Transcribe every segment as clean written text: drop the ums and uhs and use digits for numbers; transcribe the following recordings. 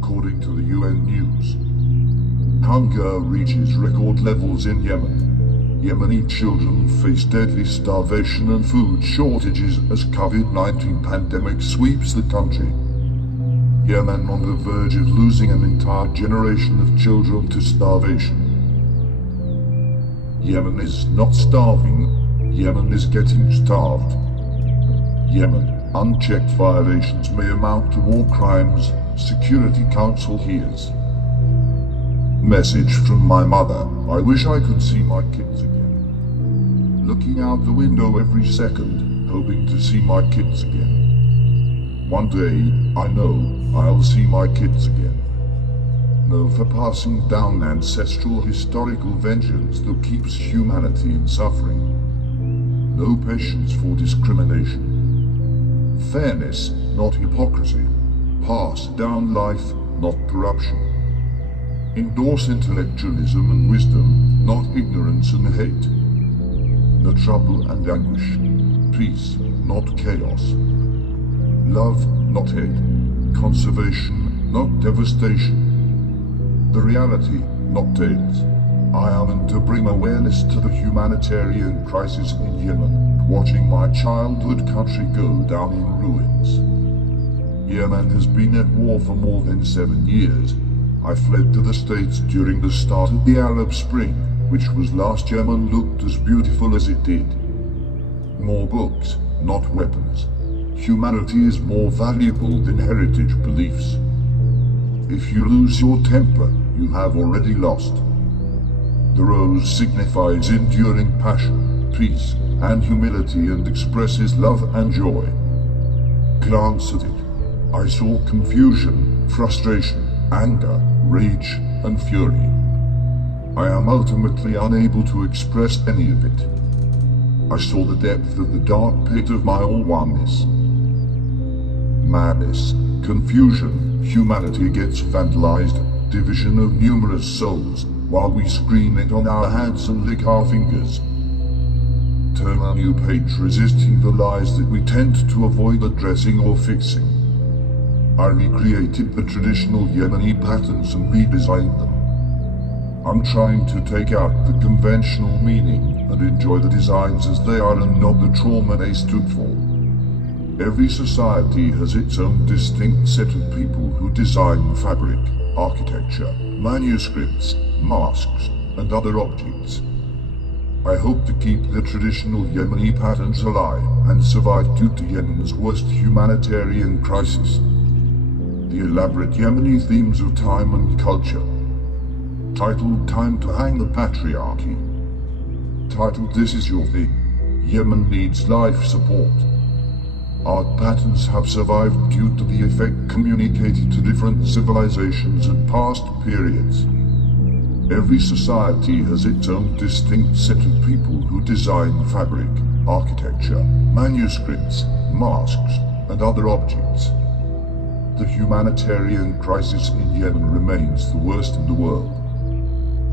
according to the UN News. Hunger reaches record levels in Yemen. Yemeni children face deadly starvation and food shortages as COVID-19 pandemic sweeps the country. Yemen on the verge of losing an entire generation of children to starvation. Yemen is not starving, Yemen is getting starved. Yemen, unchecked violations may amount to war crimes, Security Council hears. Message from my mother, I wish I could see my kids again. Looking out the window every second, hoping to see my kids again. One day, I know, I'll see my kids again. No for passing down ancestral historical vengeance that keeps humanity in suffering. No patience for discrimination. Fairness, not hypocrisy. Pass down life, not corruption. Endorse intellectualism and wisdom, not ignorance and hate. No trouble and anguish. Peace, not chaos. Love, not hate. Conservation, not devastation. The reality, not tales. I am to bring awareness to the humanitarian crisis in Yemen, watching my childhood country go down in ruins. Yemen has been at war for more than 7 years. I fled to the States during the start of the Arab Spring, which was last Yemen looked as beautiful as it did. More books, not weapons. Humanity is more valuable than heritage beliefs. If you lose your temper, you have already lost. The rose signifies enduring passion, peace, and humility and expresses love and joy. Glance at it. I saw confusion, frustration, anger, rage, and fury. I am ultimately unable to express any of it. I saw the depth of the dark pit of my all-oneness. Madness, confusion, humanity gets vandalized, division of numerous souls, while we scream it on our hands and lick our fingers. Turn a new page resisting the lies that we tend to avoid addressing or fixing. I recreated the traditional Yemeni patterns and redesigned them. I'm trying to take out the conventional meaning and enjoy the designs as they are and not the trauma they stood for. Every society has its own distinct set of people who design fabric, architecture, manuscripts, masks, and other objects. I hope to keep the traditional Yemeni patterns alive and survive due to Yemen's worst humanitarian crisis. The elaborate Yemeni themes of time and culture. Titled Time to Hang the Patriarchy. Titled This Is Your Thing. Yemen needs life support. Art patterns have survived due to the effect communicated to different civilizations and past periods. Every society has its own distinct set of people who design fabric, architecture, manuscripts, masks, and other objects. The humanitarian crisis in Yemen remains the worst in the world.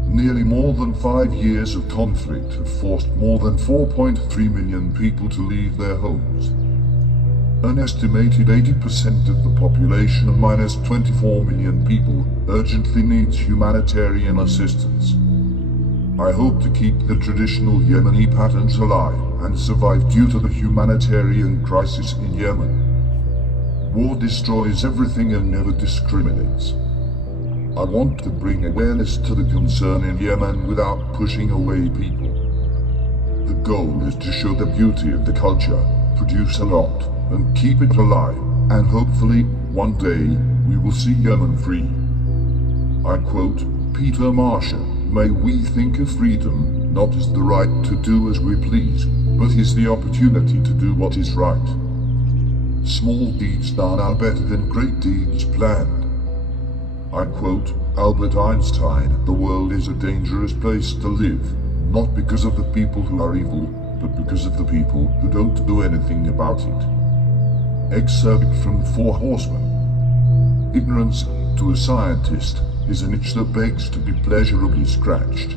Nearly more than 5 years of conflict have forced more than 4.3 million people to leave their homes. An estimated 80% of the population, minus 24 million people, urgently needs humanitarian assistance. I hope to keep the traditional Yemeni patterns alive and survive due to the humanitarian crisis in Yemen. War destroys everything and never discriminates. I want to bring awareness to the concern in Yemen without pushing away people. The goal is to show the beauty of the culture, produce a lot, and keep it alive, and hopefully, one day, we will see Yemen free. I quote Peter Marshall, may we think of freedom not as the right to do as we please, but as the opportunity to do what is right. Small deeds done are better than great deeds planned. I quote Albert Einstein, the world is a dangerous place to live, not because of the people who are evil, but because of the people who don't do anything about it. Excerpt from Four Horsemen. Ignorance, to a scientist, is an itch that begs to be pleasurably scratched.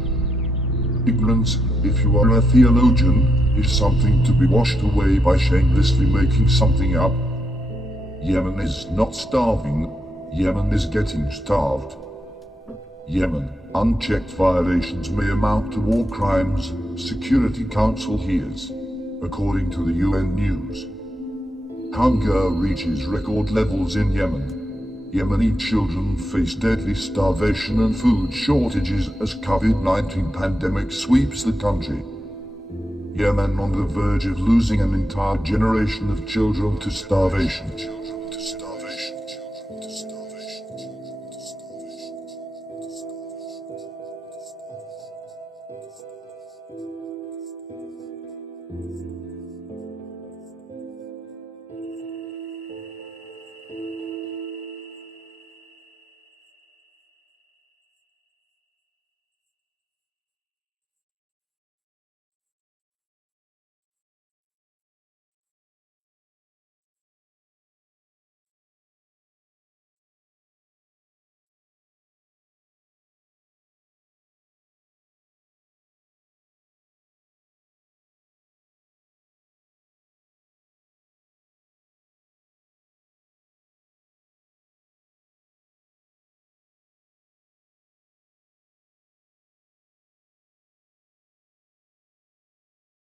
Ignorance, if you are a theologian, is something to be washed away by shamelessly making something up. Yemen is not starving, Yemen is getting starved. Yemen, unchecked violations may amount to war crimes, Security Council hears, according to the UN News. Hunger reaches record levels in Yemen. Yemeni children face deadly starvation and food shortages as COVID-19 pandemic sweeps the country. Yemen on the verge of losing an entire generation of children to starvation.